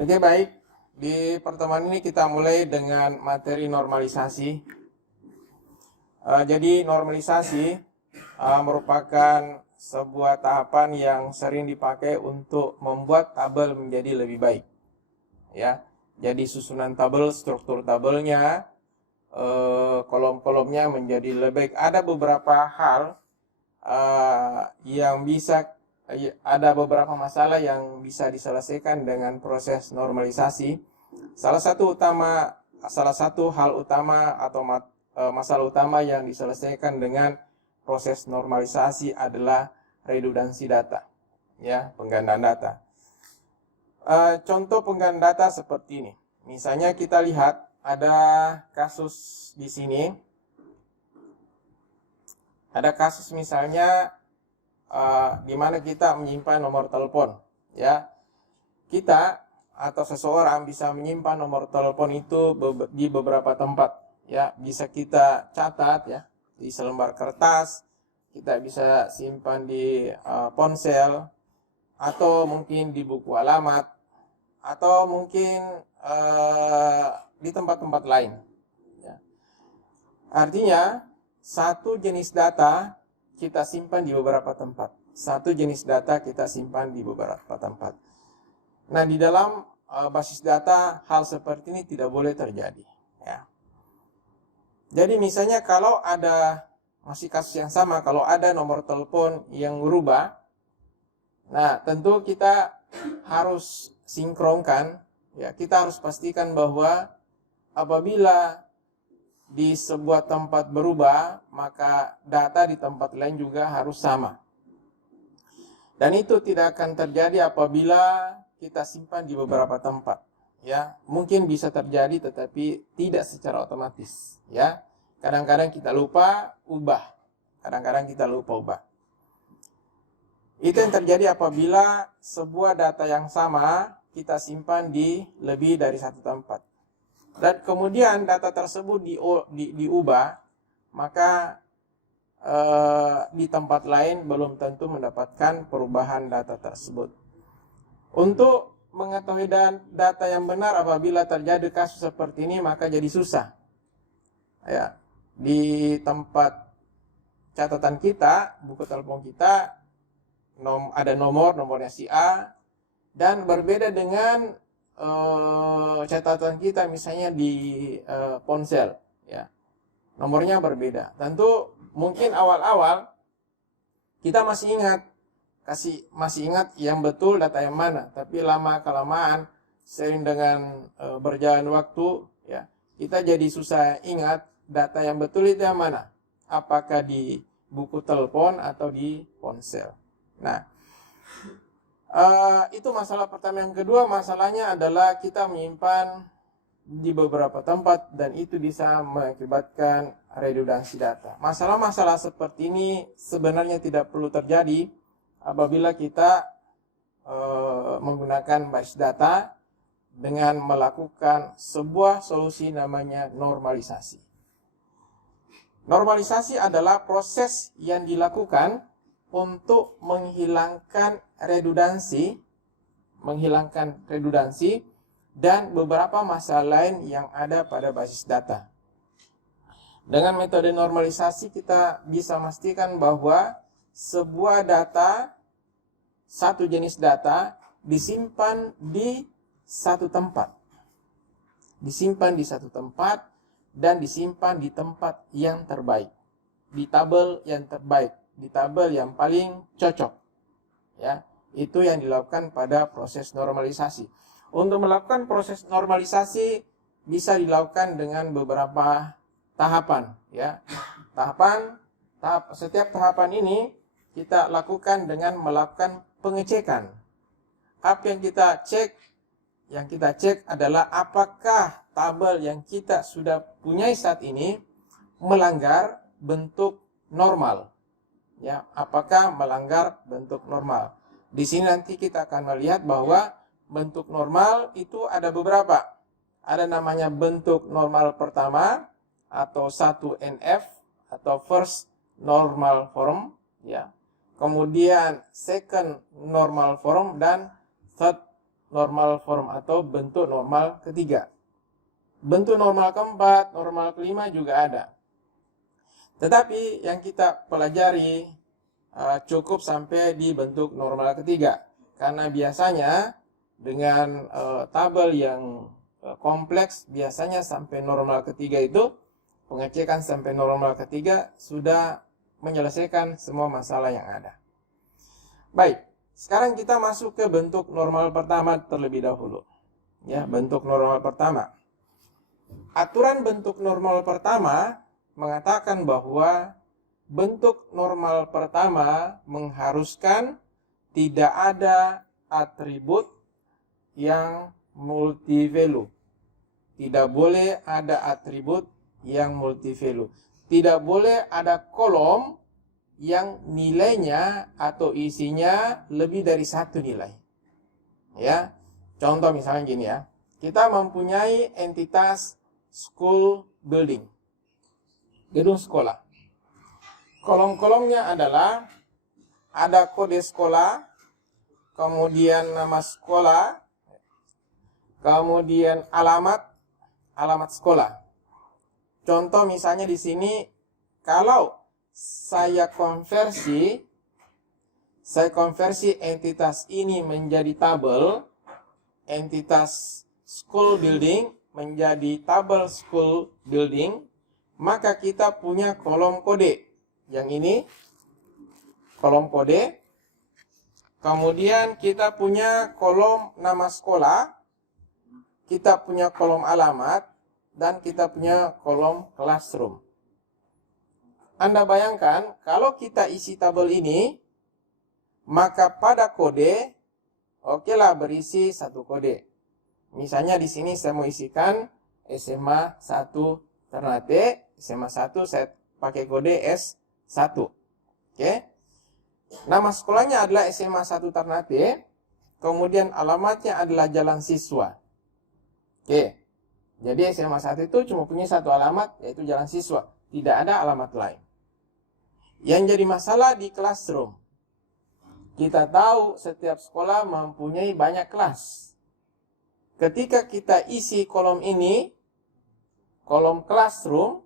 Oke, baik. Di pertemuan ini kita mulai dengan materi normalisasi. Jadi normalisasi merupakan sebuah tahapan yang sering dipakai untuk membuat tabel menjadi lebih baik. Ya, jadi susunan tabel, struktur tabelnya, kolom-kolomnya menjadi lebih baik. Ada beberapa hal yang bisa ada beberapa masalah yang bisa diselesaikan dengan proses normalisasi. Salah satu hal utama atau masalah utama yang diselesaikan dengan proses normalisasi adalah redundansi data, ya, penggandaan data. Contoh penggandaan data seperti ini. Misalnya kita lihat ada kasus di sini. Ada kasus misalnya di mana kita menyimpan nomor telepon, ya. Kita atau seseorang bisa menyimpan nomor telepon itu di beberapa tempat, ya. Bisa kita catat, ya, di selembar kertas, kita bisa simpan di ponsel, atau mungkin di buku alamat, atau mungkin di tempat-tempat lain, ya. Artinya satu jenis data kita simpan di beberapa tempat. Satu jenis data kita simpan di beberapa tempat. Nah, di dalam basis data hal seperti ini tidak boleh terjadi, ya. Jadi misalnya kalau ada masih kasus yang sama, kalau ada nomor telepon yang berubah, nah tentu kita harus sinkronkan, ya. Kita harus pastikan bahwa apabila di sebuah tempat berubah, maka data di tempat lain juga harus sama. Dan itu tidak akan terjadi apabila kita simpan di beberapa tempat, ya. Mungkin bisa terjadi tetapi tidak secara otomatis, ya. Kadang-kadang kita lupa ubah. Itu yang terjadi apabila sebuah data yang sama kita simpan di lebih dari satu tempat. Dan kemudian data tersebut diubah, maka di tempat lain belum tentu mendapatkan perubahan data tersebut. Untuk mengetahui data yang benar apabila terjadi kasus seperti ini, maka jadi susah, ya. Di tempat catatan kita, buku telepon kita, ada nomornya si A, dan berbeda dengan catatan kita misalnya di ponsel, ya. Nomornya berbeda. Tentu mungkin awal-awal kita masih ingat yang betul data yang mana, tapi lama-kelamaan sering dengan berjalan waktu, ya, kita jadi susah ingat data yang betul itu yang mana. Apakah di buku telepon atau di ponsel. Nah, itu masalah pertama. Yang kedua, masalahnya adalah kita menyimpan di beberapa tempat dan itu bisa mengakibatkan redundansi data. Masalah-masalah seperti ini sebenarnya tidak perlu terjadi apabila kita menggunakan basis data dengan melakukan sebuah solusi namanya normalisasi. Normalisasi adalah proses yang dilakukan untuk menghilangkan redundansi dan beberapa masalah lain yang ada pada basis data. Dengan metode normalisasi kita bisa memastikan bahwa sebuah data, satu jenis data disimpan di satu tempat. Dan disimpan di tempat yang terbaik. Di tabel yang terbaik. Di tabel yang paling cocok, ya. Itu yang dilakukan pada proses normalisasi. Untuk melakukan proses normalisasi bisa dilakukan dengan beberapa tahapan, ya. Setiap tahapan ini kita lakukan dengan melakukan pengecekan. Apa yang kita cek? Yang kita cek adalah apakah tabel yang kita sudah punya saat ini melanggar bentuk normal. Ya, apakah melanggar bentuk normal? Di sini nanti kita akan melihat bahwa bentuk normal itu ada beberapa. Ada namanya bentuk normal pertama atau 1NF atau first normal form, ya. Kemudian second normal form dan third normal form atau bentuk normal ketiga. Bentuk normal keempat, normal kelima juga ada. Tetapi yang kita pelajari cukup sampai di bentuk normal ketiga. Karena biasanya dengan tabel yang kompleks, biasanya sampai normal ketiga itu, pengecekan sampai normal ketiga sudah menyelesaikan semua masalah yang ada. Baik, sekarang kita masuk ke bentuk normal pertama terlebih dahulu. Ya, bentuk normal pertama. Aturan bentuk normal pertama mengatakan bahwa bentuk normal pertama mengharuskan tidak ada atribut yang multivalue. Tidak boleh ada atribut yang multivalue. Tidak boleh ada kolom yang nilainya atau isinya lebih dari satu nilai. Ya, contoh misalnya gini ya. Kita mempunyai entitas school building, gedung sekolah. Kolom-kolomnya adalah ada kode sekolah, kemudian nama sekolah, kemudian alamat sekolah. Contoh misalnya di sini, kalau saya konversi entitas ini menjadi tabel, entitas school building menjadi tabel school building, maka kita punya kolom kode. Yang ini kolom kode. Kemudian kita punya kolom nama sekolah, kita punya kolom alamat, dan kita punya kolom classroom. Anda bayangkan, kalau kita isi tabel ini, maka pada kode, okelah berisi satu kode. Misalnya di sini saya mau isikan SMA 1 Ternate, SMA 1 saya pakai kode S1. Oke. Nama sekolahnya adalah SMA 1 Ternate, kemudian alamatnya adalah Jalan Siswa. Oke. Jadi SMA 1 itu cuma punya satu alamat, yaitu Jalan Siswa. Tidak ada alamat lain. Yang jadi masalah di classroom. Kita tahu setiap sekolah mempunyai banyak kelas. Ketika kita isi kolom ini, kolom classroom,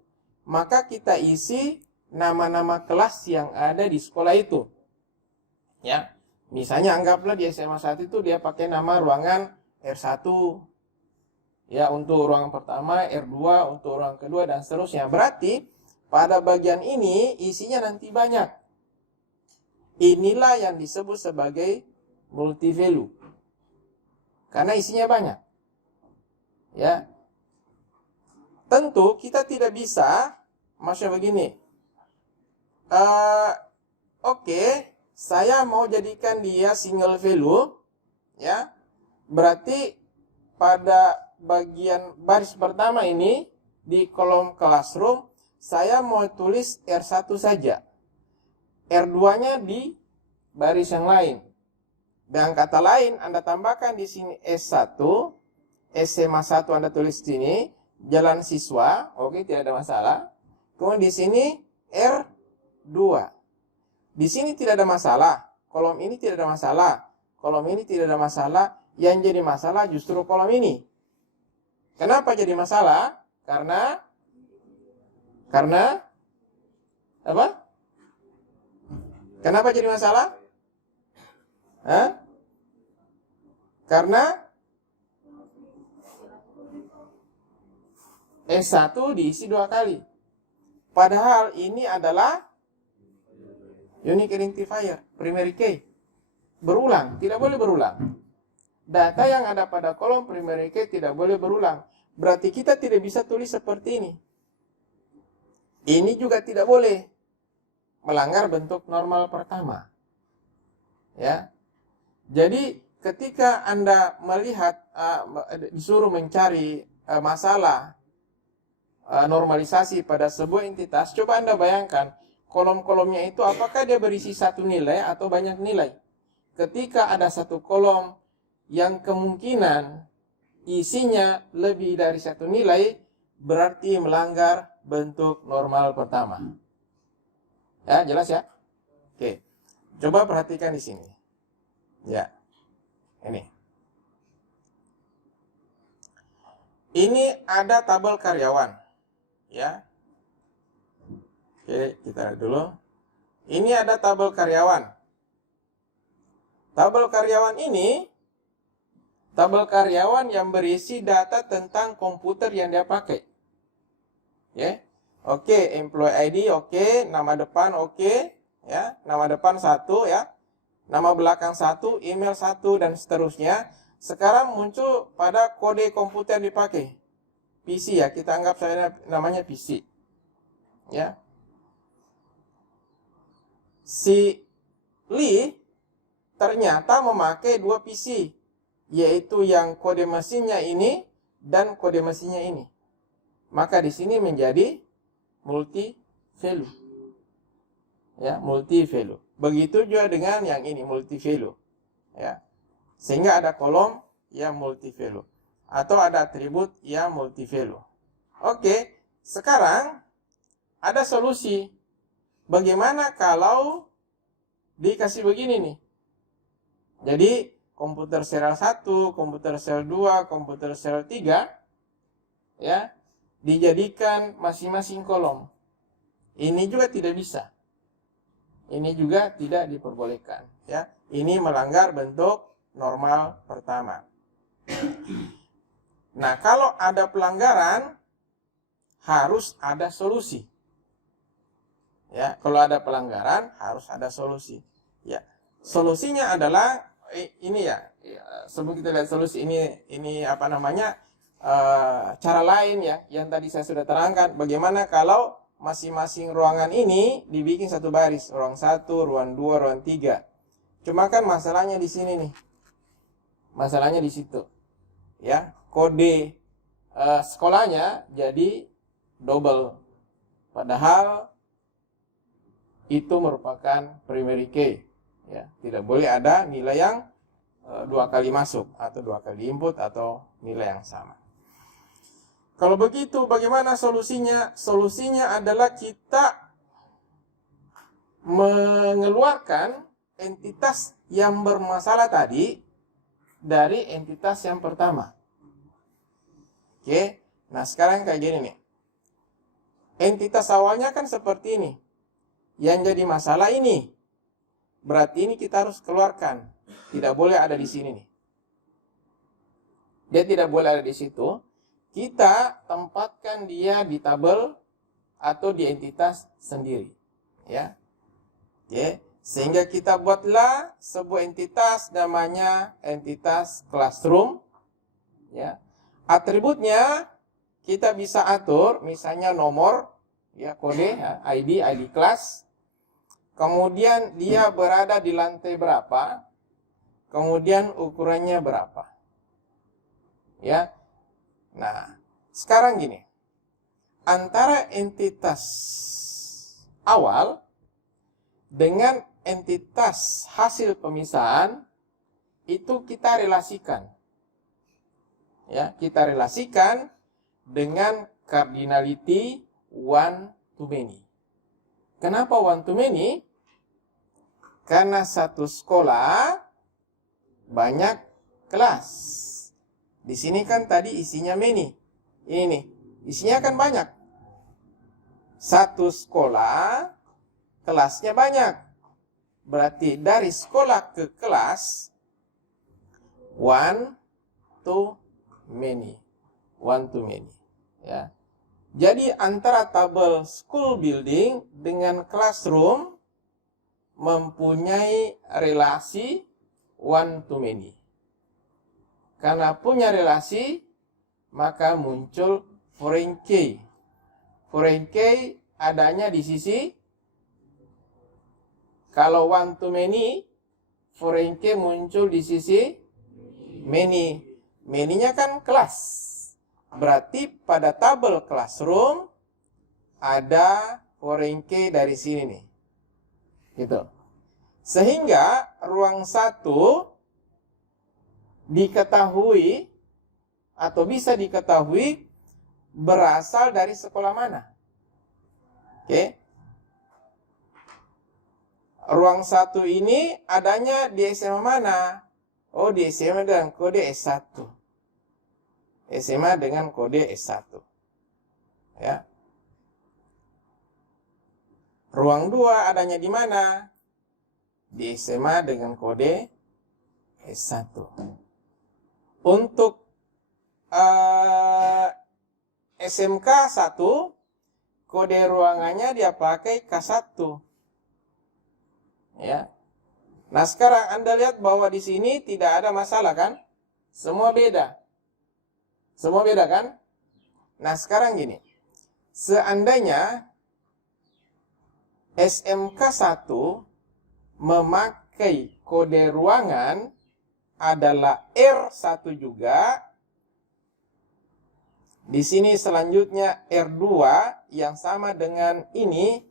maka kita isi nama-nama kelas yang ada di sekolah itu. Ya, misalnya anggaplah di SMA 1 itu dia pakai nama ruangan R1. Ya, untuk ruangan pertama, R2, untuk ruangan kedua, dan seterusnya. Berarti pada bagian ini isinya nanti banyak. Inilah yang disebut sebagai multivalue. Karena isinya banyak. Ya. Tentu kita tidak bisa, maksudnya begini. Oke, saya mau jadikan dia single value. Ya. Berarti pada bagian baris pertama ini, di kolom classroom, saya mau tulis R1 saja. R2-nya di baris yang lain. Dengan kata lain, Anda tambahkan di sini S1, SMA 1 Anda tulis di sini, Jalan Siswa, oke, tidak ada masalah. Kemudian di sini R2. Di sini tidak ada masalah. Kolom ini tidak ada masalah. Kolom ini tidak ada masalah. Yang jadi masalah justru kolom ini. Kenapa jadi masalah? Karena apa? Kenapa jadi masalah? Hah? Karena S1 diisi 2 kali. Padahal ini adalah unique identifier, primary key. Berulang, tidak boleh berulang. Data yang ada pada kolom primary key tidak boleh berulang. Berarti kita tidak bisa tulis seperti ini. Ini juga tidak boleh. Melanggar bentuk normal pertama. Ya. Jadi ketika Anda melihat disuruh mencari masalah normalisasi pada sebuah entitas, coba Anda bayangkan kolom-kolomnya itu apakah dia berisi satu nilai atau banyak nilai. Ketika ada satu kolom yang kemungkinan isinya lebih dari satu nilai, berarti melanggar bentuk normal pertama. Ya, jelas ya? Oke. Coba perhatikan di sini. Ya. Ini. Ini ada tabel karyawan, ya. Oke, kita lihat dulu. Ini ada tabel karyawan. Tabel karyawan ini, tabel karyawan yang berisi data tentang komputer yang dia pakai. Ya. Oke, employee ID oke, nama depan oke, ya. Nama depan 1 ya. Nama belakang 1, email 1 dan seterusnya. Sekarang muncul pada kode komputer yang dipakai. PC ya, kita anggap saya namanya PC. Ya. Si Lee ternyata memakai 2 PC, yaitu yang kode mesinnya ini dan kode mesinnya ini. Maka di sini menjadi multi value. Ya, multi value. Begitu juga dengan yang ini multi value. Ya. Sehingga ada kolom yang multi value atau ada atribut yang multi value. Oke, sekarang ada solusi. Bagaimana kalau dikasih begini nih? Jadi komputer serial 1, komputer serial 2, komputer serial 3 ya, dijadikan masing-masing kolom. Ini juga tidak bisa. Ini juga tidak diperbolehkan, ya. Ini melanggar bentuk normal pertama. Nah, kalau ada pelanggaran harus ada solusi. Ya, kalau ada pelanggaran harus ada solusi. Ya. Solusinya adalah ini ya. Sebelum kita lihat solusi ini apa namanya? Cara lain ya yang tadi saya sudah terangkan. Bagaimana kalau masing-masing ruangan ini dibikin satu baris, ruang 1, ruang 2, ruang 3. Cuma kan masalahnya di sini nih. Masalahnya di situ. Ya, kode sekolahnya jadi double. Padahal itu merupakan primary key. Ya, tidak boleh ada nilai yang 2 kali masuk atau 2 kali input atau nilai yang sama. Kalau begitu bagaimana solusinya? Solusinya adalah kita mengeluarkan entitas yang bermasalah tadi dari entitas yang pertama. Oke, nah sekarang kayak gini nih. Entitas awalnya kan seperti ini. Yang jadi masalah ini. Berarti ini kita harus keluarkan. Tidak boleh ada di sini nih. Dia tidak boleh ada di situ. Kita tempatkan dia di tabel atau di entitas sendiri. Ya. Oke, sehingga kita buatlah sebuah entitas namanya entitas classroom. Ya. Atributnya kita bisa atur misalnya nomor, ya, kode, ya, ID kelas. Kemudian dia berada di lantai berapa? Kemudian ukurannya berapa? Ya. Nah, sekarang gini. Antara entitas awal dengan entitas hasil pemisahan itu kita relasikan. Ya, kita relasikan dengan cardinality one to many. Kenapa one to many? Karena satu sekolah banyak kelas. Di sini kan tadi isinya many. Ini nih, isinya kan banyak. Satu sekolah kelasnya banyak. Berarti dari sekolah ke kelas one to many. One to many. Ya. Jadi antara tabel school building dengan classroom mempunyai relasi one to many. Karena punya relasi, maka muncul foreign key. Foreign key adanya di sisi, kalau one to many, foreign key muncul di sisi many. Many-nya kan kelas. Berarti pada tabel classroom ada foreign key dari sini nih. Gitu. Sehingga ruang 1 diketahui atau bisa diketahui berasal dari sekolah mana. Oke. Ruang 1 ini adanya di SMA mana? Oh, di SMA dengan kode S1. SMA dengan kode S1. Ya. Ruang 2 adanya di mana? Di SMA dengan kode S1. Untuk SMK 1, kode ruangannya dia pakai K1. Ya. Nah, sekarang Anda lihat bahwa di sini tidak ada masalah kan? Semua beda. Semua beda kan? Nah, sekarang gini. Seandainya SMK 1 memakai kode ruangan adalah R1 juga. Di sini selanjutnya R2 yang sama dengan ini,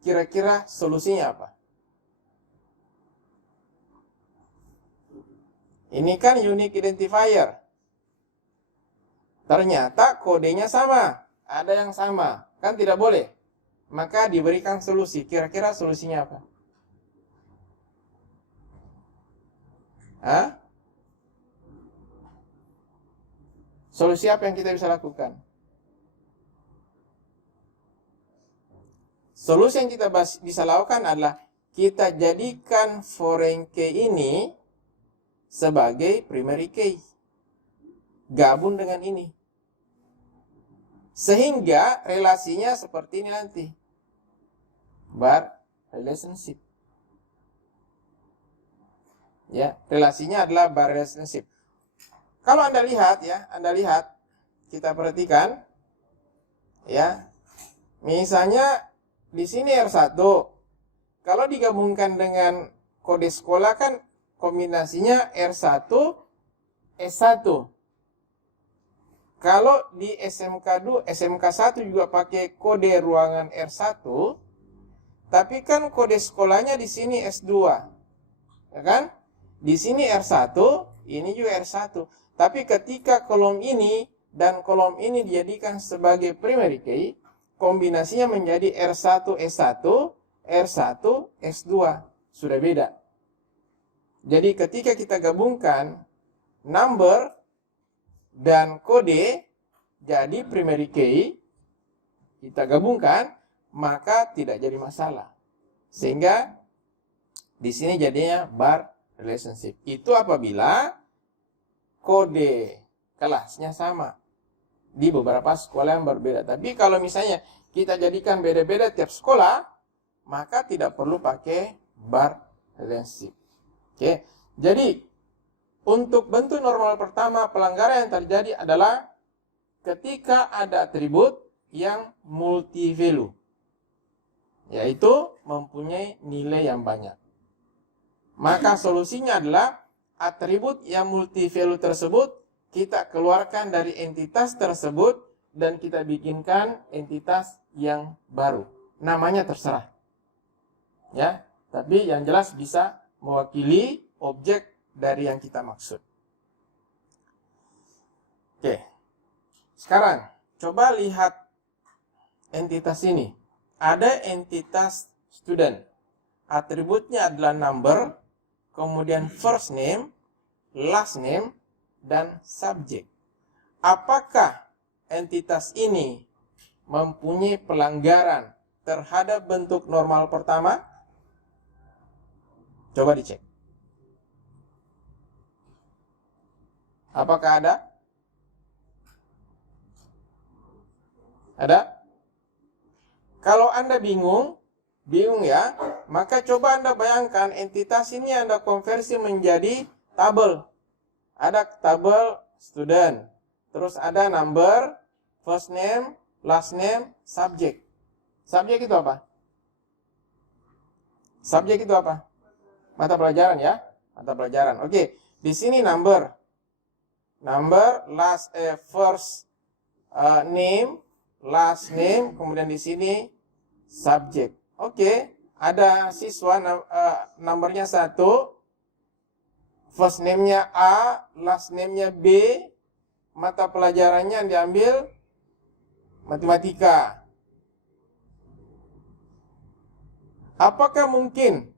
kira-kira solusinya apa? Ini kan unique identifier. Ternyata kodenya sama, ada yang sama, kan tidak boleh. Maka diberikan solusi, kira-kira solusinya apa? Hah? Solusi apa yang kita bisa lakukan? Solusi yang kita bisa lakukan adalah kita jadikan foreign key ini sebagai primary key. Gabung dengan ini. Sehingga relasinya seperti ini nanti. Bar relationship. Ya, relasinya adalah bar relationship. Kalau Anda lihat ya, kita perhatikan ya. Misalnya di sini R1. Kalau digabungkan dengan kode sekolah kan kombinasinya R1 S1. Kalau di SMK 1 juga pakai kode ruangan R1, tapi kan kode sekolahnya di sini S2. Ya kan? Di sini R1, ini juga R1. Tapi ketika kolom ini dan kolom ini dijadikan sebagai primary key, kombinasinya menjadi R1 S1, R1 S2. Sudah beda. Jadi ketika kita gabungkan number dan kode jadi primary key, kita gabungkan, maka tidak jadi masalah. Sehingga di sini jadinya bar relationship. Itu apabila kode kelasnya sama di beberapa sekolah yang berbeda. Tapi kalau misalnya kita jadikan beda-beda tiap sekolah, maka tidak perlu pakai bar relationship. Oke. Jadi untuk bentuk normal pertama, pelanggaran yang terjadi adalah ketika ada atribut yang multi-value, yaitu mempunyai nilai yang banyak. Maka solusinya adalah atribut yang multi-value tersebut kita keluarkan dari entitas tersebut dan kita bikinkan entitas yang baru. Namanya terserah. Ya, tapi yang jelas bisa mewakili objek dari yang kita maksud. Oke. Sekarang coba lihat entitas ini. Ada entitas student. Atributnya adalah number, kemudian first name, last name, dan subject. Apakah entitas ini mempunyai pelanggaran terhadap bentuk normal pertama? Coba dicek. Apakah ada? Ada? Kalau Anda bingung ya, maka coba Anda bayangkan entitas ini Anda konversi menjadi tabel. Ada tabel student, terus ada number, first name, last name, subject. Subject itu apa? Subject itu apa? Mata pelajaran ya, mata pelajaran. Oke, di sini number, last first name, last name, kemudian di sini subject. Oke, ada siswa nomornya 1, first name-nya A, last name-nya B, mata pelajarannya yang diambil matematika. Apakah mungkin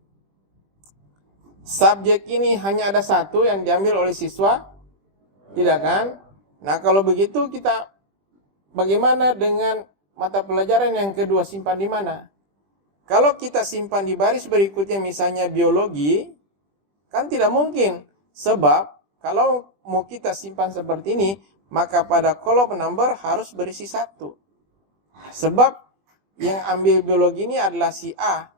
subjek ini hanya ada satu yang diambil oleh siswa? Tidak kan? Nah, kalau begitu kita bagaimana dengan mata pelajaran yang kedua, simpan di mana? Kalau kita simpan di baris berikutnya, misalnya biologi, kan tidak mungkin. Sebab kalau mau kita simpan seperti ini, maka pada kolom number harus berisi 1. Sebab yang ambil biologi ini adalah si A.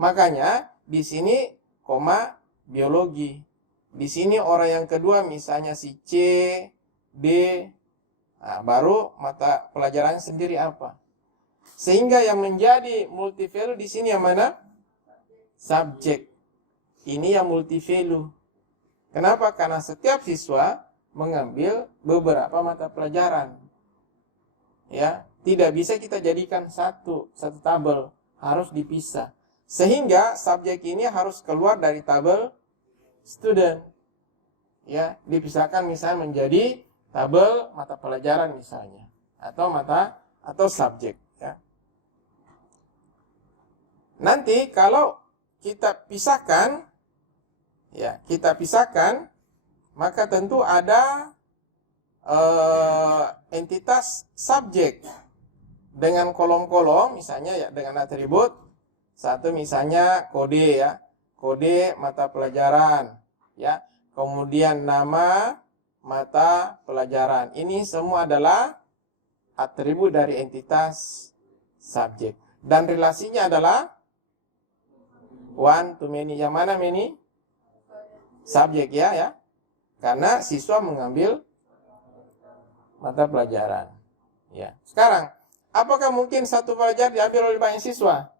Makanya di sini koma biologi. Di sini orang yang kedua misalnya si C, D. Nah, baru mata pelajaran sendiri apa. Sehingga yang menjadi multivalue di sini yang mana? Subjek. Ini yang multivalue. Kenapa? Karena setiap siswa mengambil beberapa mata pelajaran. Ya, tidak bisa kita jadikan satu tabel, harus dipisah. Sehingga subjek ini harus keluar dari tabel student. Ya, dipisahkan misalnya menjadi tabel mata pelajaran misalnya atau subjek, ya. Nanti kalau kita pisahkan, maka tentu ada entitas subjek dengan kolom-kolom, misalnya ya dengan atribut. Satu misalnya kode, ya, kode mata pelajaran, ya. Kemudian nama mata pelajaran. Ini semua adalah atribut dari entitas subjek. Dan relasinya adalah one to many. Yang mana many? Subjek, ya. Karena siswa mengambil mata pelajaran. Ya. Sekarang, apakah mungkin satu pelajaran diambil oleh banyak siswa?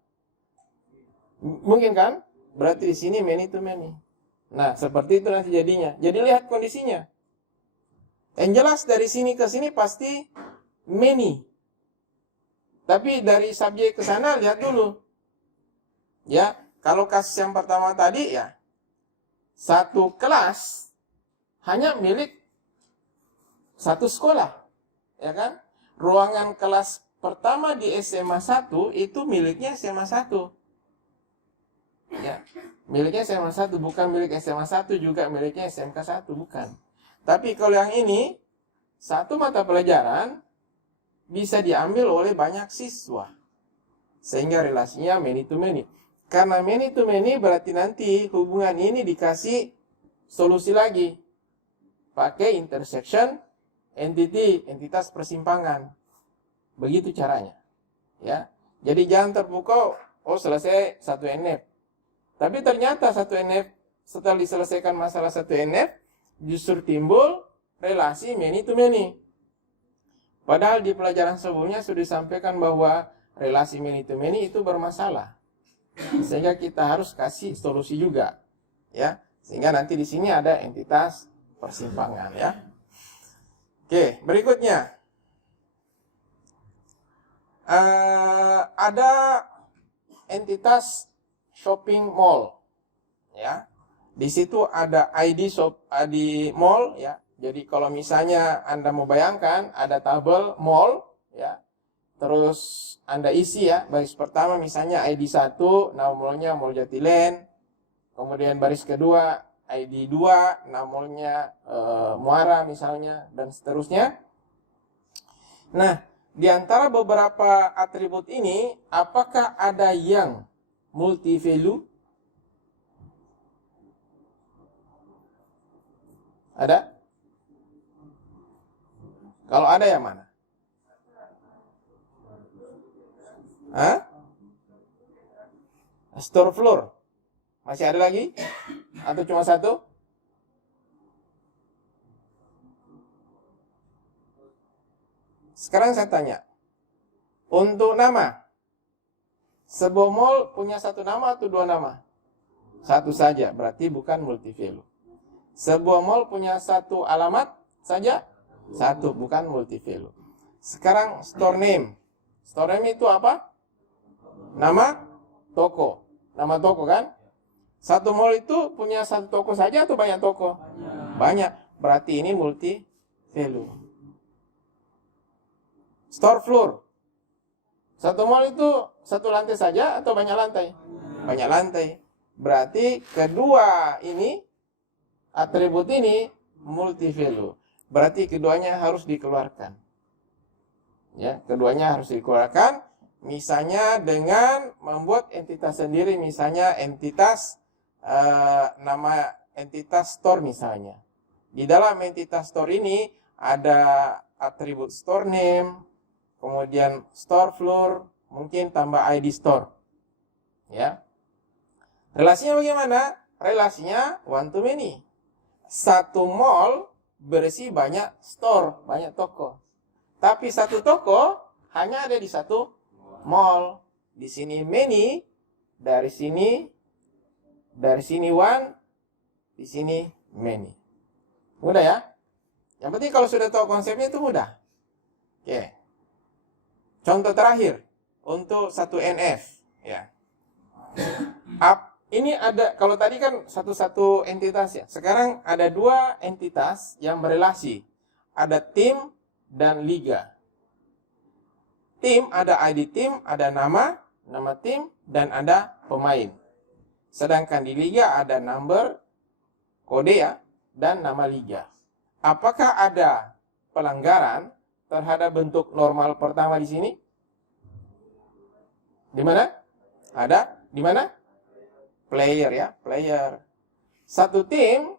Mungkin kan? Berarti di sini many to many. Nah, seperti itu nanti jadinya. Jadi lihat kondisinya. Yang jelas dari sini ke sini pasti many. Tapi dari subjek ke sana lihat dulu. Ya, kalau kasus yang pertama tadi ya, satu kelas hanya milik satu sekolah. Ya kan? Ruangan kelas pertama di SMA 1 itu miliknya SMA 1. Ya, miliknya SMA 1, bukan milik SMA 1 juga miliknya SMK 1, bukan. Tapi kalau yang ini, satu mata pelajaran bisa diambil oleh banyak siswa. Sehingga relasinya many to many. Karena many to many berarti nanti hubungan ini dikasih solusi lagi. Pakai intersection entity, entitas persimpangan. Begitu caranya. Ya. Jadi jangan terpukau, oh selesai satu NF. Tapi ternyata satu NF, setelah diselesaikan masalah satu NF, justru timbul relasi many to many. Padahal di pelajaran sebelumnya sudah disampaikan bahwa relasi many to many itu bermasalah. Sehingga kita harus kasih solusi juga. Ya, sehingga nanti di sini ada entitas persimpangan, ya. Oke, berikutnya. Ada entitas shopping mall, ya. Di situ ada ID mall, ya. Jadi kalau misalnya Anda mau bayangkan ada tabel mall, ya. Terus Anda isi, ya, baris pertama misalnya ID 1, nama mallnya Mall Jatilen. Kemudian baris kedua ID 2, nama mallnya Muara misalnya, dan seterusnya. Nah, di antara beberapa atribut ini, apakah ada yang multivalue? Ada? Kalau ada yang mana? Hah? Store floor. Masih ada lagi? Atau cuma satu? Sekarang saya tanya. Untuk nama, sebuah mall punya satu nama atau dua nama? Satu saja, berarti bukan multivalue. Sebuah mall punya satu alamat saja? Satu, bukan multivalue. Sekarang store name. Store name itu apa? Nama toko. Nama toko kan? Satu mall itu punya satu toko saja atau banyak toko? Banyak. Berarti ini multivalue. Store floor. Satu mall itu satu lantai saja atau banyak lantai? Banyak lantai. Berarti kedua ini, atribut ini multivalue. berarti keduanya harus dikeluarkan. Ya, keduanya harus dikeluarkan. Misalnya dengan membuat entitas sendiri, misalnya entitas nama entitas store misalnya. Di dalam entitas store ini ada atribut store name, kemudian store floor, mungkin tambah ID store. Ya. Relasinya bagaimana? Relasinya one to many. Satu mall berisi banyak store, banyak toko. Tapi satu toko hanya ada di satu mall. Di sini many, dari sini one, di sini many. Mudah ya? Yang penting kalau sudah tahu konsepnya itu mudah. Oke. Contoh terakhir untuk satu NF, ya. Ini ada, kalau tadi kan satu-satu entitas ya. Sekarang ada dua entitas yang berelasi. Ada tim dan liga. Tim ada ID tim, ada nama tim, dan ada pemain. Sedangkan di liga ada number, kode ya, dan nama liga. Apakah ada pelanggaran terhadap bentuk normal pertama di sini? Di mana? Ada? Di mana? Player ya, player. Satu tim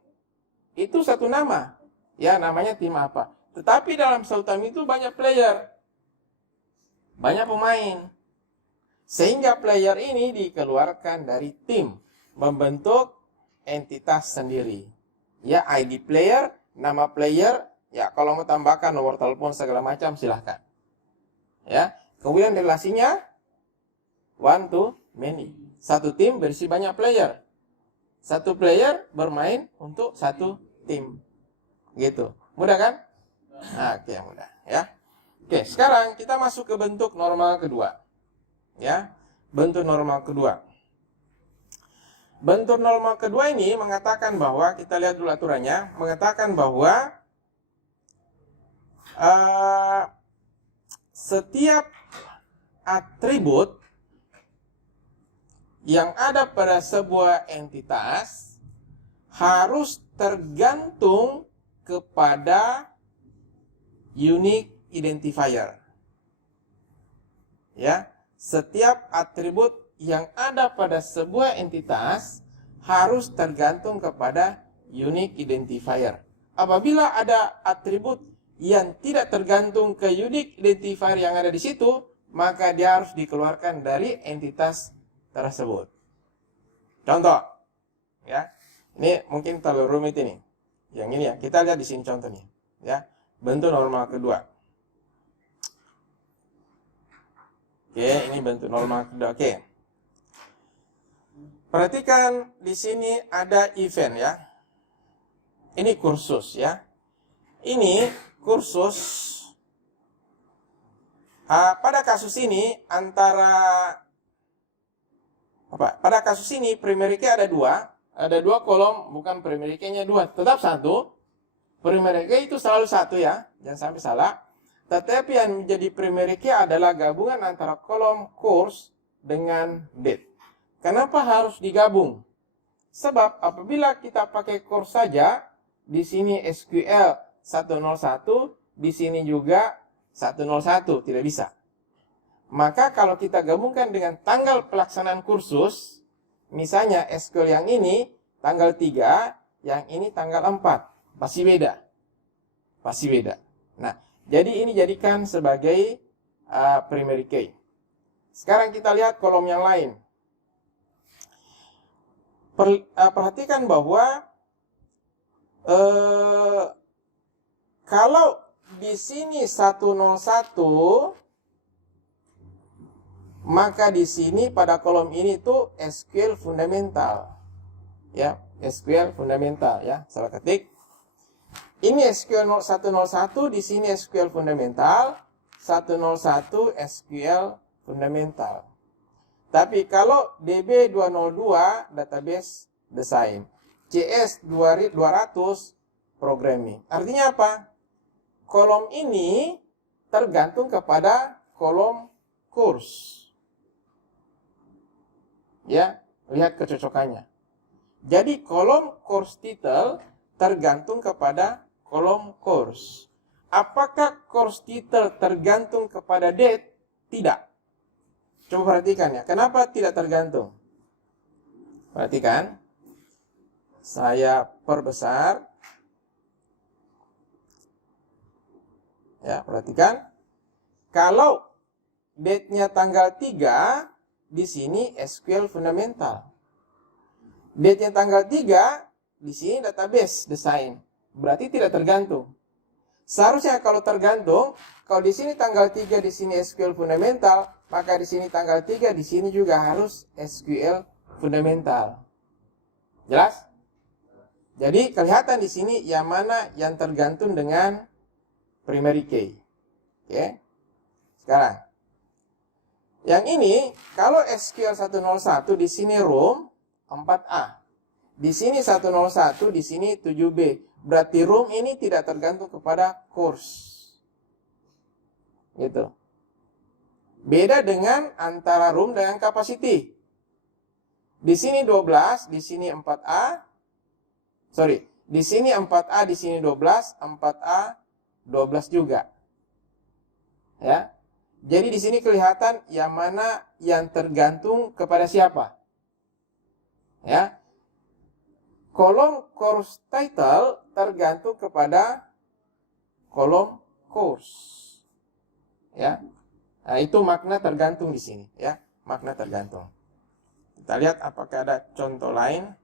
itu satu nama. Ya, namanya tim apa? Tetapi dalam satu tim itu banyak player. Banyak pemain. Sehingga player ini dikeluarkan dari tim, membentuk entitas sendiri. Ya, ID player, nama player, ya kalau mau tambahkan nomor telepon segala macam silahkan. Ya, kemudian relasinya one to many. Satu tim berisi banyak player. Satu player bermain untuk satu tim. Gitu. Mudah kan? Nah, oke, mudah ya. Oke, sekarang kita masuk ke bentuk normal kedua. Ya. Bentuk normal kedua. Bentuk normal kedua ini mengatakan bahwa, kita lihat dulu aturannya, mengatakan bahwa setiap atribut yang ada pada sebuah entitas harus tergantung kepada unique identifier. Ya, setiap atribut yang ada pada sebuah entitas harus tergantung kepada unique identifier. Apabila ada atribut yang tidak tergantung ke unique identifier yang ada di situ, maka dia harus dikeluarkan dari entitas tersebut. Contoh, ya, ini mungkin terlalu rumit ini. Yang ini ya, kita lihat di sini contohnya. Ya, bentuk normal kedua. Oke, ini bentuk normal kedua. Oke. Perhatikan di sini ada event ya. Ini kursus ya. Ini kursus. Pada kasus ini pada kasus ini primary key ada dua kolom, bukan primary key-nya dua, tetap satu. Primary key itu selalu satu ya, jangan sampai salah. Tetapi yang menjadi primary key adalah gabungan antara kolom course dengan date. Kenapa harus digabung? Sebab apabila kita pakai course saja, di sini SQL 101, di sini juga 101, tidak bisa. Maka kalau kita gabungkan dengan tanggal pelaksanaan kursus, misalnya SQL yang ini tanggal 3, yang ini tanggal 4, pasti beda. Pasti beda. Nah, jadi ini jadikan sebagai primary key. Sekarang kita lihat kolom yang lain. Perhatikan bahwa kalau di sini 101, maka di sini pada kolom ini tuh SQL fundamental. Ya, SQL fundamental ya. Salah ketik. Ini SQL 101, di sini SQL fundamental, 101 SQL fundamental. Tapi kalau DB202 database design, CS200 programming. Artinya apa? Kolom ini tergantung kepada kolom course. Ya, lihat kecocokannya. Jadi kolom course title tergantung kepada kolom course. Apakah course title tergantung kepada date? Tidak. Coba perhatikan ya. Kenapa tidak tergantung? Perhatikan. Saya perbesar. Ya, perhatikan. Kalau date-nya tanggal 3, di sini SQL fundamental. Date-nya tanggal 3, di sini database design. Berarti tidak tergantung. Seharusnya kalau tergantung, kalau di sini tanggal 3, di sini SQL fundamental, maka di sini tanggal 3, di sini juga harus SQL fundamental. Jelas? Jadi kelihatan di sini yang mana yang tergantung dengan primary key. Oke. Sekarang yang ini, kalau SQL 101 di sini room 4A. Di sini 101, di sini 7B. Berarti room ini tidak tergantung kepada course. Gitu. Beda dengan antara room dengan capacity. Di sini 12, di sini 4A. Sorry, di sini 4A, di sini 12, 4A 12 juga. Ya. Jadi di sini kelihatan yang mana yang tergantung kepada siapa. Ya. Kolom course title tergantung kepada kolom course. Ya. Nah, itu makna tergantung di sini, ya. Makna tergantung. Kita lihat apakah ada contoh lain.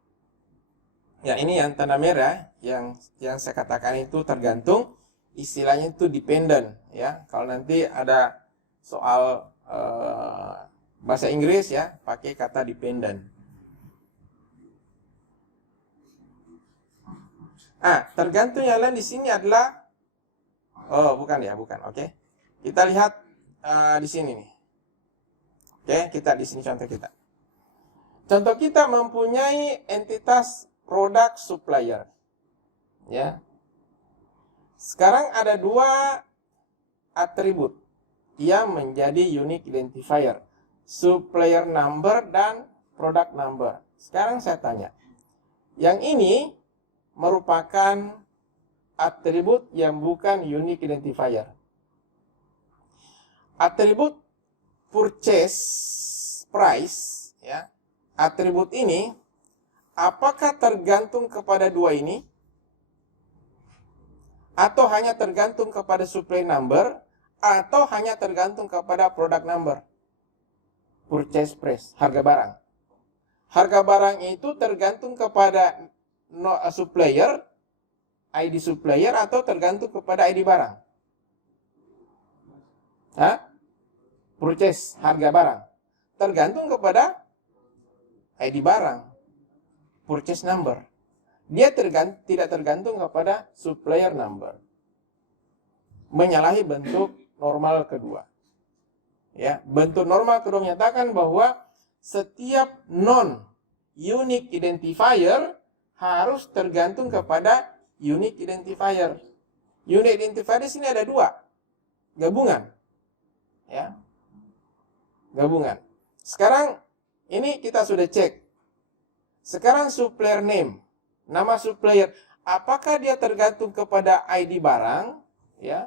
Ya, ini yang tanda merah yang saya katakan itu tergantung, istilahnya itu dependent, ya. Kalau nanti ada soal bahasa Inggris, ya, pakai kata dependent. Tergantung yang lain di sini adalah bukan. Oke. Kita lihat di sini nih. Oke, kita di sini contoh kita. Contoh kita mempunyai entitas product supplier. Ya. Sekarang ada dua atribut yang menjadi unique identifier. Supplier number dan product number. Sekarang saya tanya. Yang ini merupakan atribut yang bukan unique identifier. Atribut purchase price, ya. Atribut ini apakah tergantung kepada dua ini atau hanya tergantung kepada supply number atau hanya tergantung kepada product number? Purchase price, harga barang. Harga barang itu tergantung kepada supplier, ID supplier, atau tergantung kepada ID barang? Purchase, harga barang, tergantung kepada ID barang, purchase number. Dia tidak tergantung kepada supplier number. Menyalahi bentuk normal kedua. Ya, bentuk normal kedua menyatakan bahwa setiap non-unique identifier harus tergantung kepada unique identifier. Unique identifier di sini ada dua, gabungan. Ya, gabungan. Sekarang ini kita sudah cek. Sekarang supplier name, nama supplier, apakah dia tergantung kepada ID barang, ya,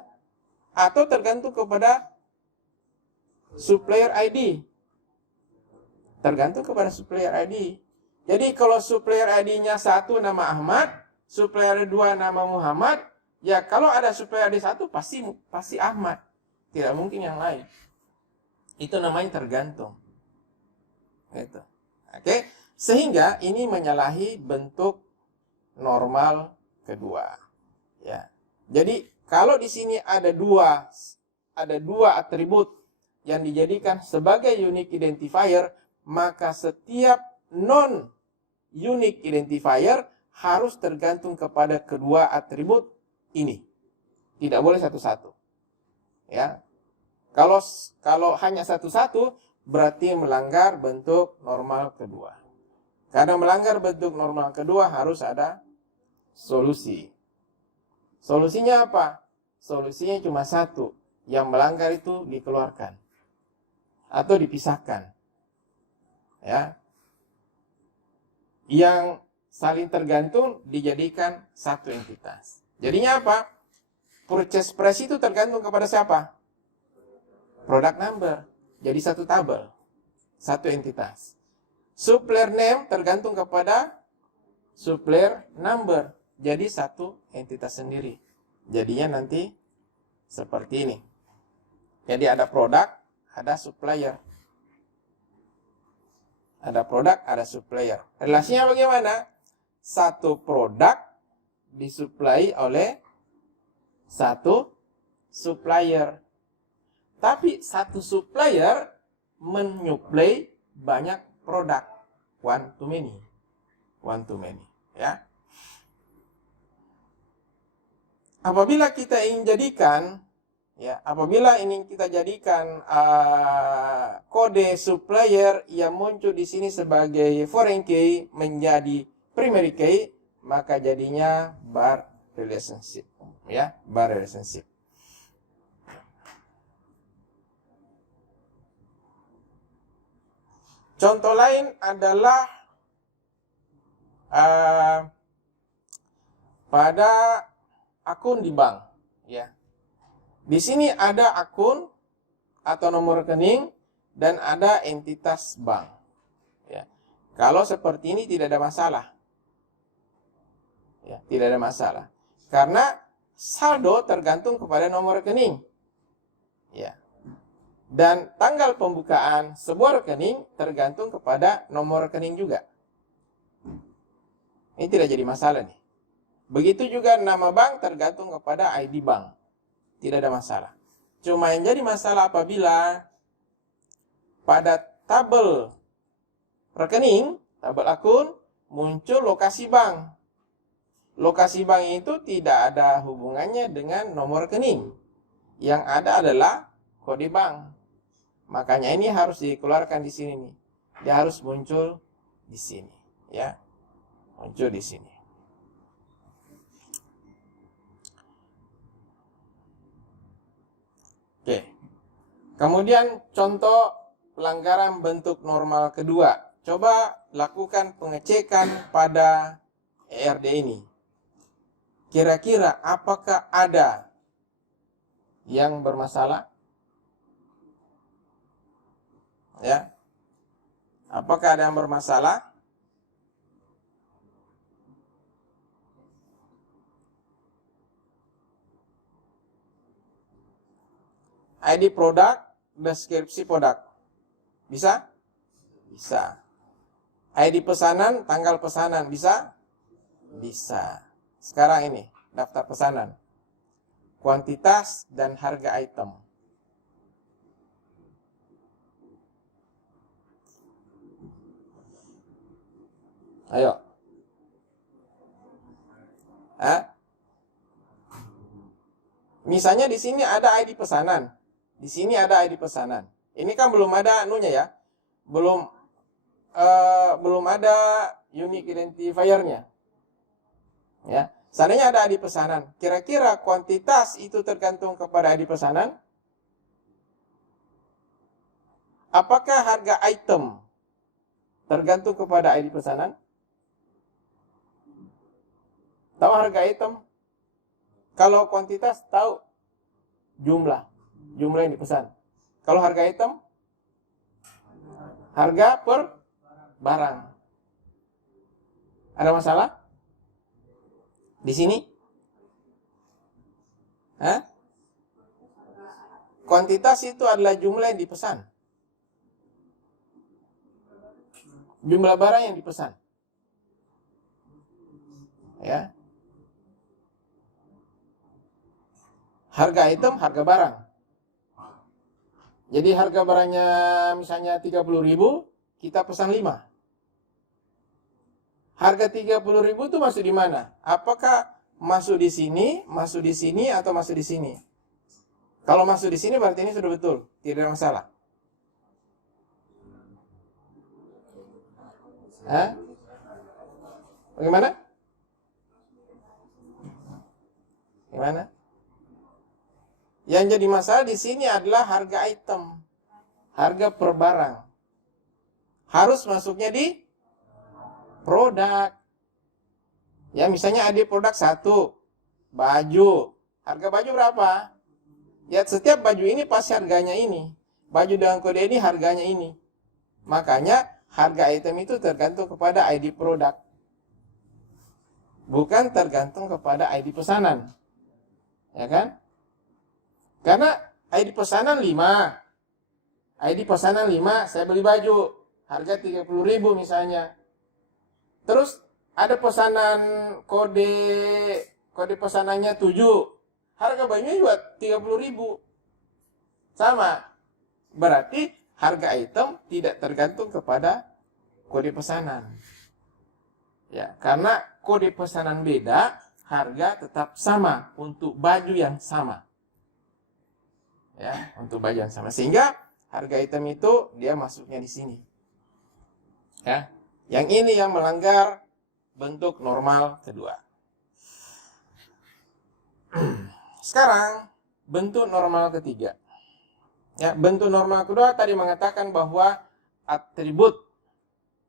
atau tergantung kepada supplier ID? Tergantung kepada supplier ID. Jadi kalau supplier ID-nya 1 nama Ahmad, supplier 2 nama Muhammad, ya kalau ada supplier ID 1 pasti Ahmad. Tidak mungkin yang lain. Itu namanya tergantung. Gitu. Oke, sehingga ini menyalahi bentuk normal kedua. Ya. Jadi kalau di sini ada dua atribut yang dijadikan sebagai unique identifier, maka setiap non-unique identifier harus tergantung kepada kedua atribut ini. Tidak boleh satu-satu. Ya. Kalau hanya satu-satu, berarti melanggar bentuk normal kedua. Karena melanggar bentuk normal kedua harus ada solusi. Solusinya apa? Solusinya cuma satu. Yang melanggar itu dikeluarkan atau dipisahkan. Ya. Yang saling tergantung dijadikan satu entitas. Jadinya apa? Purchase price itu tergantung kepada siapa? Product number. Jadi satu tabel, satu entitas. Supplier name tergantung kepada supplier number. Jadi satu entitas sendiri. Jadinya nanti seperti ini. Jadi ada produk, ada supplier. Ada produk, ada supplier. Relasinya bagaimana? Satu produk disuplai oleh satu supplier. Tapi satu supplier menyuplai banyak produk. One to many. One to many. Ya. Apabila kita ingin jadikan, ya, apabila ingin kita jadikan kode supplier yang muncul di sini sebagai foreign key menjadi primary key, maka jadinya bar relationship, ya, bar relationship. Contoh lain adalah pada akun di bank, ya. Di sini ada akun atau nomor rekening dan ada entitas bank. Ya. Kalau seperti ini tidak ada masalah. Ya, tidak ada masalah. Karena saldo tergantung kepada nomor rekening. Ya. Dan tanggal pembukaan sebuah rekening tergantung kepada nomor rekening juga. Ini tidak jadi masalah nih. Begitu juga nama bank tergantung kepada ID bank. Tidak ada masalah. Cuma yang jadi masalah apabila pada tabel rekening, tabel akun, muncul lokasi bank. Lokasi bank itu tidak ada hubungannya dengan nomor rekening. Yang ada adalah kode bank. Makanya ini harus dikeluarkan di sini nih. Dia harus muncul di sini, ya. Muncul di sini. Oke. Kemudian contoh pelanggaran bentuk normal kedua. Coba lakukan pengecekan pada ERD ini. Kira-kira apakah ada yang bermasalah? Ya. Apakah ada yang bermasalah? ID produk, deskripsi produk. Bisa? Bisa. ID pesanan, tanggal pesanan. Bisa? Bisa. Sekarang ini, daftar pesanan. Kuantitas dan harga item. Ayo. Misalnya di sini ada ID pesanan. Di sini ada ID pesanan. Ini kan belum ada anunya ya. Belum ada unique identifier-nya. Ya. Seandainya ada ID pesanan, kira-kira kuantitas itu tergantung kepada ID pesanan? Apakah harga item tergantung kepada ID pesanan? Tahu harga item? Kalau kuantitas tahu jumlah yang dipesan. Kalau harga item, harga per barang. Ada masalah di sini? Kuantitas itu adalah jumlah yang dipesan. Jumlah barang yang dipesan. Ya. Harga item, harga barang. Jadi harga barangnya misalnya 30.000, kita pesan 5. Harga 30.000 itu masuk di mana? Apakah masuk di sini, atau masuk di sini? Kalau masuk di sini berarti ini sudah betul, tidak ada masalah. Bagaimana? Gimana? Yang jadi masalah di sini adalah harga item, harga per barang. Harus masuknya di produk. Ya, misalnya ada produk 1, baju. Harga baju berapa? Ya, setiap baju ini pasti harganya ini. Baju dengan kode ini harganya ini. Makanya harga item itu tergantung kepada ID produk. Bukan tergantung kepada ID pesanan. Ya kan? Karena ID pesanan 5. ID pesanan 5, saya beli baju. Harga 30.000 misalnya. Terus ada pesanan kode pesanannya 7. Harga bajunya juga 30.000. Sama. Berarti harga item tidak tergantung kepada kode pesanan. Ya, karena kode pesanan beda, harga tetap sama untuk baju yang sama. Ya, untuk baju yang sama. Sehingga harga item itu dia masuknya di sini. Ya. Yang ini yang melanggar bentuk normal kedua. Sekarang bentuk normal ketiga. Ya, bentuk normal kedua tadi mengatakan bahwa atribut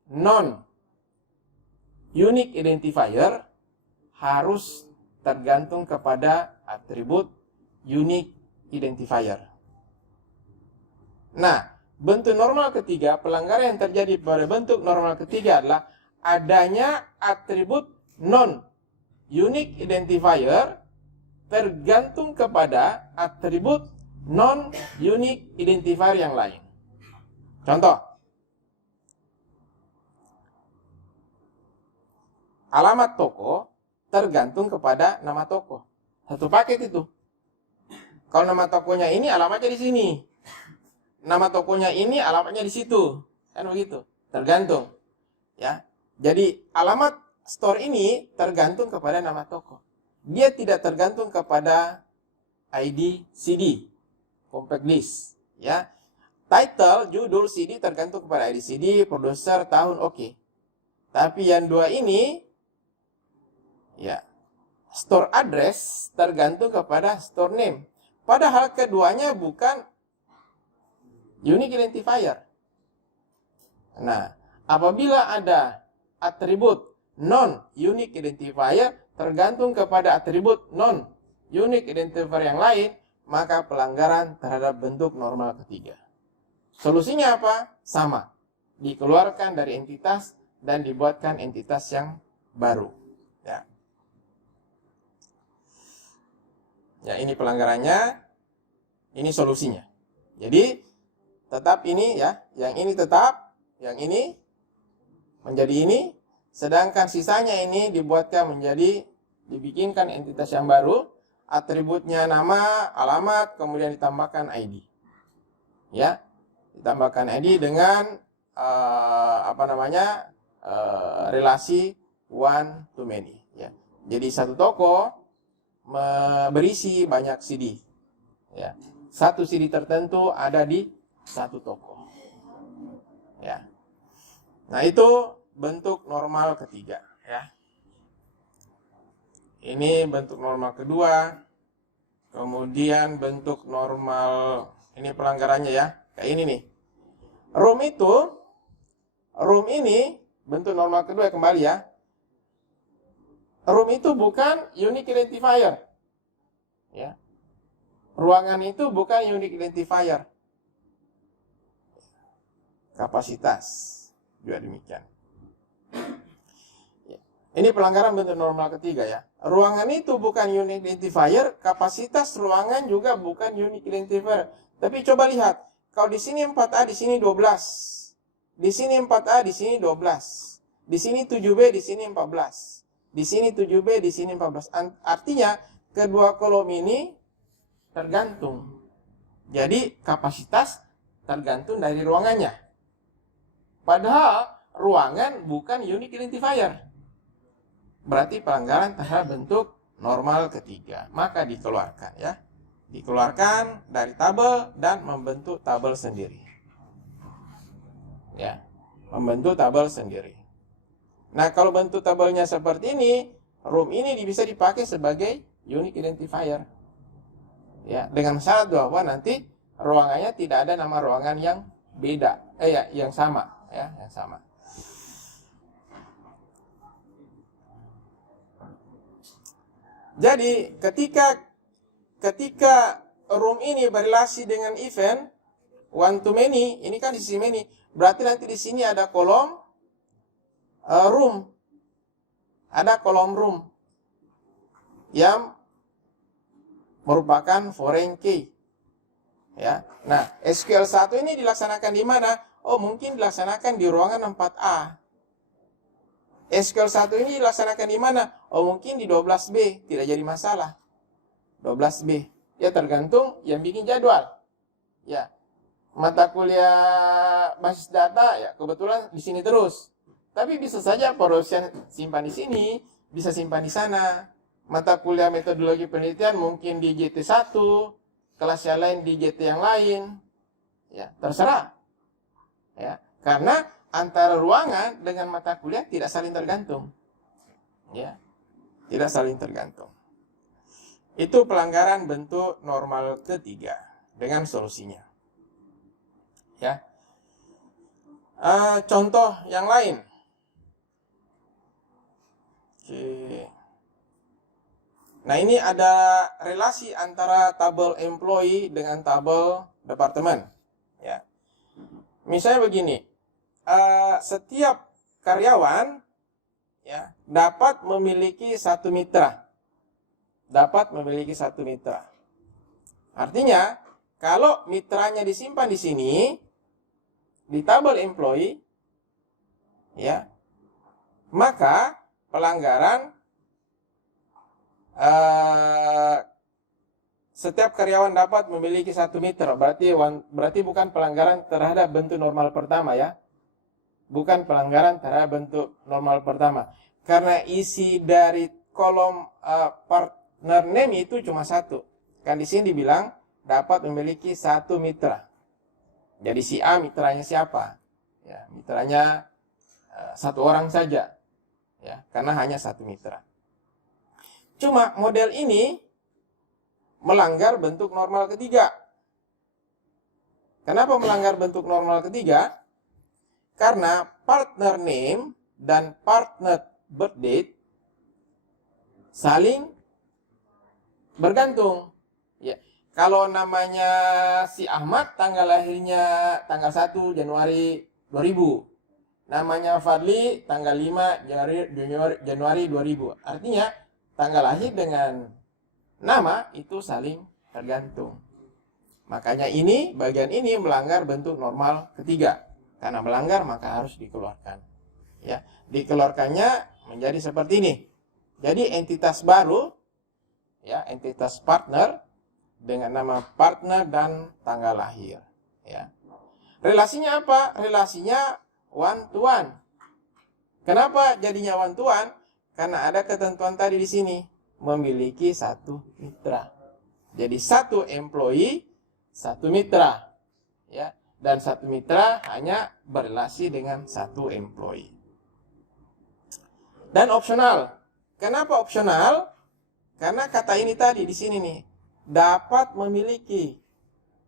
non unique identifier harus tergantung kepada atribut unique identifier. Nah, bentuk normal ketiga, pelanggaran yang terjadi pada bentuk normal ketiga adalah adanya atribut non unique identifier tergantung kepada atribut non-unique identifier yang lain. Contoh, alamat toko tergantung kepada nama toko. Satu paket itu. Kalau nama tokonya ini, alamatnya di sini. Nama tokonya ini, alamatnya di situ. Kan begitu. Tergantung. Ya. Jadi, alamat store ini tergantung kepada nama toko. Dia tidak tergantung kepada ID CD, compact disc, ya. Title, judul CD tergantung kepada ID CD, produser, tahun, oke. Tapi yang dua ini, ya, store address tergantung kepada store name. Padahal keduanya bukan unique identifier. Nah, apabila ada atribut non-unique identifier tergantung kepada atribut non-unique identifier yang lain, maka pelanggaran terhadap bentuk normal ketiga. Solusinya apa? Sama. Dikeluarkan dari entitas dan dibuatkan entitas yang baru. Ya. Ya, ini pelanggarannya, ini solusinya. Jadi, tetap ini ya, yang ini tetap, yang ini menjadi ini, sedangkan sisanya ini dibikinkan entitas yang baru, atributnya nama, alamat, kemudian ditambahkan ID. Ya, ditambahkan ID dengan relasi one to many. Ya, jadi satu toko berisi banyak CD. Ya, satu CD tertentu ada di satu toko. Ya, nah itu bentuk normal ketiga, ya. Ini bentuk normal kedua. Kemudian bentuk normal, ini pelanggarannya ya. Kayak ini nih. Room ini bentuk normal kedua kembali ya. Room itu bukan unique identifier. Ya. Ruangan itu bukan unique identifier. Kapasitas juga demikian. Ini pelanggaran bentuk normal ketiga ya. Ruangan itu bukan unique identifier, kapasitas ruangan juga bukan unique identifier. Tapi coba lihat, kalau di sini 4A, di sini 12. Di sini 4A, di sini 12. Di sini 7B, di sini 14. Di sini 7B, di sini 14. Artinya kedua kolom ini tergantung. Jadi kapasitas tergantung dari ruangannya. Padahal ruangan bukan unique identifier. Berarti pelanggaran terhadap bentuk normal ketiga. Maka dikeluarkan ya. Dikeluarkan dari tabel dan membentuk tabel sendiri. Ya, membentuk tabel sendiri. Nah, kalau bentuk tabelnya seperti ini, room ini bisa dipakai sebagai unique identifier. Ya, dengan syarat bahwa nanti ruangannya tidak ada nama ruangan yang beda, yang sama, ya, yang sama. Jadi ketika room ini berrelasi dengan event one to many, ini kan di sisi many, berarti nanti di sini ada kolom room, ada kolom room yang merupakan foreign key. Ya. Nah, SQL 1 ini dilaksanakan di mana? Oh, mungkin dilaksanakan di ruangan 4A. SQL 1 ini dilaksanakan di mana? Oh, mungkin di 12B, tidak jadi masalah. 12B. Ya tergantung yang bikin jadwal. Ya. Mata kuliah basis data ya kebetulan di sini terus. Tapi bisa saja production simpan di sini, bisa simpan di sana. Mata kuliah metodologi penelitian mungkin di JT1, kelas yang lain di JT yang lain. Ya, terserah. Ya, karena antara ruangan dengan mata kuliah tidak saling tergantung. Ya. Tidak saling tergantung. Itu pelanggaran bentuk normal ketiga dengan solusinya. Ya. Contoh yang lain. Oke. Nah, ini ada relasi antara tabel employee dengan tabel departemen. Ya. Misalnya begini, setiap karyawan ya dapat memiliki satu mitra. Dapat memiliki satu mitra. Artinya, kalau mitranya disimpan di sini, di tabel employee, ya, maka pelanggaran setiap karyawan dapat memiliki satu mitra. Berarti bukan pelanggaran terhadap bentuk normal pertama ya. Bukan pelanggaran terhadap bentuk normal pertama. Karena isi dari kolom partner name itu cuma satu. Kan di sini dibilang dapat memiliki satu mitra. Jadi si A mitranya siapa? Ya, mitranya satu orang saja. Ya, karena hanya satu mitra. Cuma model ini melanggar bentuk normal ketiga. Kenapa melanggar bentuk normal ketiga? Karena partner name dan partner birth date saling bergantung. Ya, kalau namanya si Ahmad tanggal lahirnya tanggal 1 Januari 2000. Namanya Fadli tanggal 5 Januari 2000. Artinya tanggal lahir dengan nama itu saling tergantung. Makanya bagian ini melanggar bentuk normal ketiga. Karena melanggar maka harus dikeluarkan. Ya, dikeluarkannya menjadi seperti ini. Jadi entitas baru, ya, entitas partner dengan nama partner dan tanggal lahir. Ya. Relasinya apa? Relasinya one to one. Kenapa jadinya one to one? Karena ada ketentuan tadi di sini, memiliki satu mitra. Jadi satu employee, satu mitra. Ya, dan satu mitra hanya berrelasi dengan satu employee. Dan opsional. Kenapa opsional? Karena kata ini tadi di sini nih, dapat memiliki,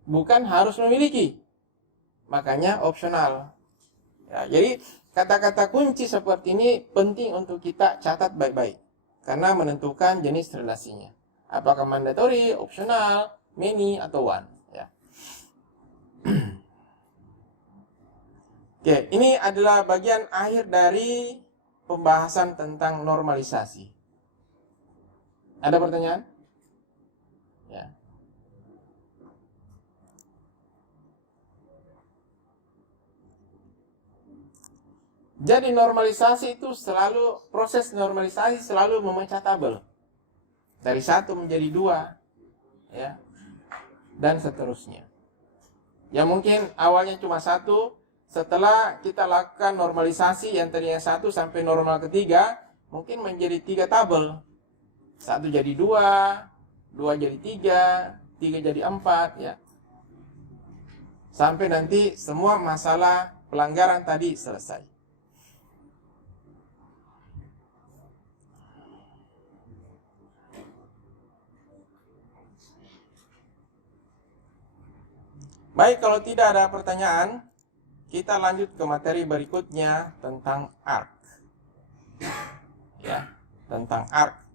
bukan harus memiliki. Makanya opsional. Ya, jadi kata-kata kunci seperti ini penting untuk kita catat baik-baik. Karena menentukan jenis relasinya. Apakah mandatory, opsional, many, atau one. Ya. Oke, ini adalah bagian akhir dari pembahasan tentang normalisasi. Ada pertanyaan? Ya. Jadi normalisasi itu selalu, proses normalisasi selalu memecah tabel. Dari 1 menjadi 2. Ya. Dan seterusnya. Ya mungkin awalnya cuma 1. Setelah kita lakukan normalisasi yang tadinya 1 sampai normal ketiga, mungkin menjadi 3 tabel. 1 jadi 2, 2 jadi 3, 3 jadi 4, ya. Sampai nanti semua masalah pelanggaran tadi selesai. Baik, kalau tidak ada pertanyaan, kita lanjut ke materi berikutnya tentang ARC. Ya, tentang ARC.